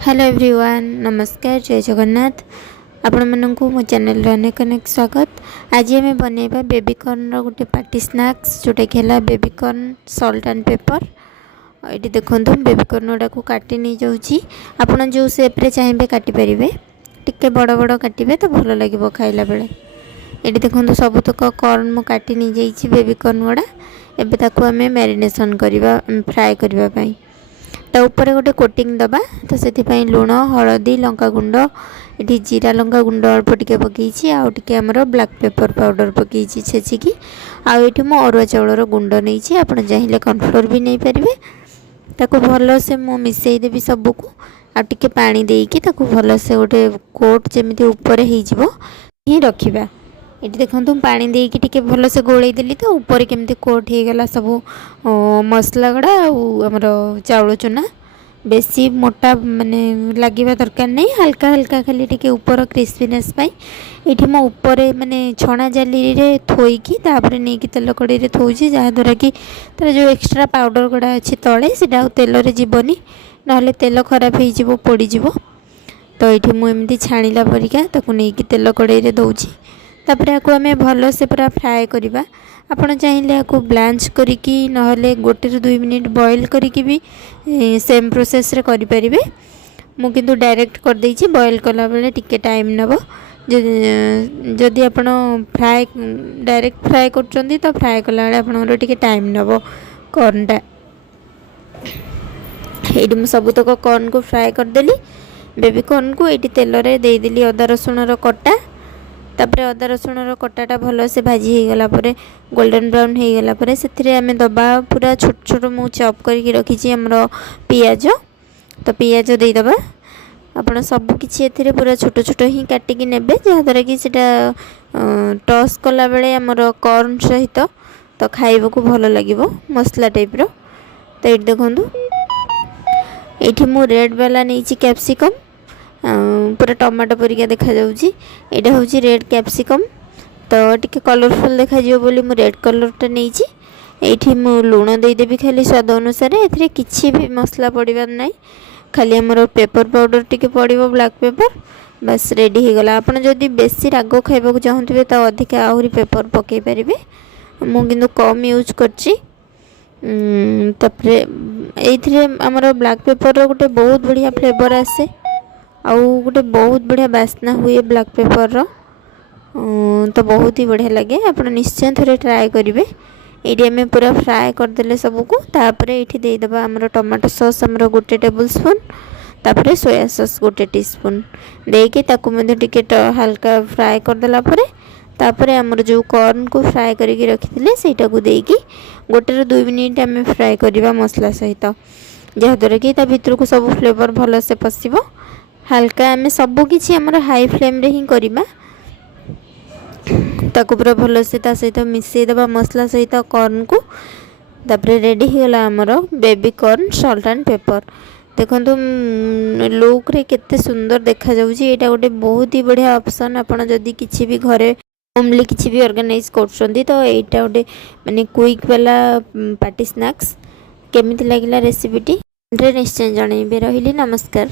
Hello everyone, नमस्कार, जय जगन्नाथ। आपण मानक मो चैनल अनेक अनेक स्वागत। आज आम बनइबा बेबीकॉर्न गोटे पार्टी स्नैक्स जोटा कि है बेबीकॉर्न सॉल्ट एंड पेपर। ये देखो बेबीकॉर्न गुड़ा को काटी नहीं जाऊँगी। आपड़ जो सेप्रे चाहिए काटिपारे, टिके बड़ बड़ काटे तो भल लगे खाइला बेले। ये देखो सबुतक कॉर्न मु काटी नहीं जाइए बेबीकॉर्न गुड़ा। एबे ताकू आम मैरिनेशन करवा फ्राए करने ता ऊपर गोटे कोटिंग दबा। तो से लुण हलदी लंका गुंड ये जीरा लंका गुंड अल्प टिके पकई आउे आमर ब्लैक पेपर पाउडर पकई छेचिकी आठी मो अरुआ चाउलर गुंड नहीं। आप चाहिए कॉर्नफ्लोर भी नहीं पारे। ताको भल से मु मिसईदेवी सबको आटे पानी देकी भल से गोटे कोट जमी ऊपर ही रखा। ये देखो पानी देकी टिके भल से गोलई देली तो ऊपर केमती कोट हो गला सब मसला गुड़ा आमर चाउल चूना। बेसी मोटा माने लगे दरकार नहीं, हल्का हल्का खाली टिके ऊपर क्रिस्पीनेस पाई ये मो ऊपर माने छणा जाली रे थोईकी तापर नहीं कि तेल कड़े थोची, जहाँद्वारा कि तार जो एक्स्ट्रा पाउडर गुड़ा अच्छी तले से तेल रे जीवनी ना तेल खराब हो पोड़ीज। तो ये मुझे छाणिला परिका ताकू नहीं कि तेल कड़े दौची। तापर आपको आम भल से पूरा फ्राए करवा। आपड़ चाहिए आपको ब्लांच करिकी नहले गोटे रु 2 मिनिट बॉईल करिकी भी सेम प्रोसेस रे करि परिबे। मु किंतु डायरेक्ट कर देछि, बॉईल कला बेले टिके टाइम नबो। जदि आपण फ्राए डायरेक्ट फ्राए करचंदी तो फ्राए कला बेले आपनरो टिके टाइम नबो कॉर्नटा। एडी मु सब तक कॉर्न को फ्राए कर देली। बेबी कॉर्न को एटी तेल रे दे देली अदा रसुण रो कटा। तापर अदा रसुण कटाटा भल से भाजी हो गला परे गोल्डन ब्राउन हो गला परे से आम दबा पूरा छोट छोट मु चॉप करके रखी आमर पियाज। तो पियाज दे दबा। आपण सब किछि एथिरे पूरा छोट छोट ही काटिकी नेबे, जहाँद्वारा कि सेटा टॉस कला बेले आमर कॉर्न सहित तो खाइबा को भल लागिबो मसला टाइप रो। तो ये देखंतु एठी मु रेड वाला नहीं कैप्सिकम पूरा टमाटो परिका देखा जाउची। एटा होची रेड कैप्सिकम तो टिके कलरफुल देखा जियो बोली मु रेड कलरटा नेइची। एठी मु लूण दे देबी खाली स्वाद अनुसार। एथिरे किछि भी मसला पड़िबार नाही, खाली हमर पेपर पाउडर टिके पड़िबो ब्लैक पेपर, बस रेडी हो गला। आपण जदि बेसी राग खाइबा को चाहूथिबे तो अधिक आहुरी पेपर पकई परिबे। मु किंतु कम यूज करची। तापरे एथिरे हमर ब्लैक पेपर रो गोटे बहुत बढ़िया फ्लेवर आसे आउ गोटे बहुत बढ़िया बास्ना हुए ब्लैक पेपर रो। तो बहुत ही बढ़िया लगे। आप निश्चय थे ट्राए करेंगे। ये आम पूरा फ्राए करदे सबको। तापर ये देदेबा आमर टमाटो सॉस आमर गोटे टेबल स्पून, तापर सोया सॉस गोटे टीस्पून देकी टिके हल्का फ्राए करदेला तापर आमर जो कॉर्न को फ्राए करके रखी सेटा को देकी गोटे रु 2 मिनिट आम फ्राए करवा मसला सहित, जहाँद्वारा कि भितर को सब फ्लेवर भल से पशिबो। हल्का आम सबू किसी आमर हाई फ्लेम रे ही करवा। ताकू पूरा भल से सहित मिसई देबा मसला सहित कॉर्न को। तापर रेडी हो गला आमर baby corn salt and paper. देखंतु लुक रे केते सुंदर देखा जाउची। एटा गोटे बहुत ही बढ़िया ऑप्शन। आपण जदी किछि भी घरे होमली किछि भी ऑर्गेनाइज करछंदी तो एटा गोटे माने क्विक वाला पार्टी स्नैक्स। केमिति लागिला रेसिपीटी निश्चय जणैबे। रहिली, नमस्कार।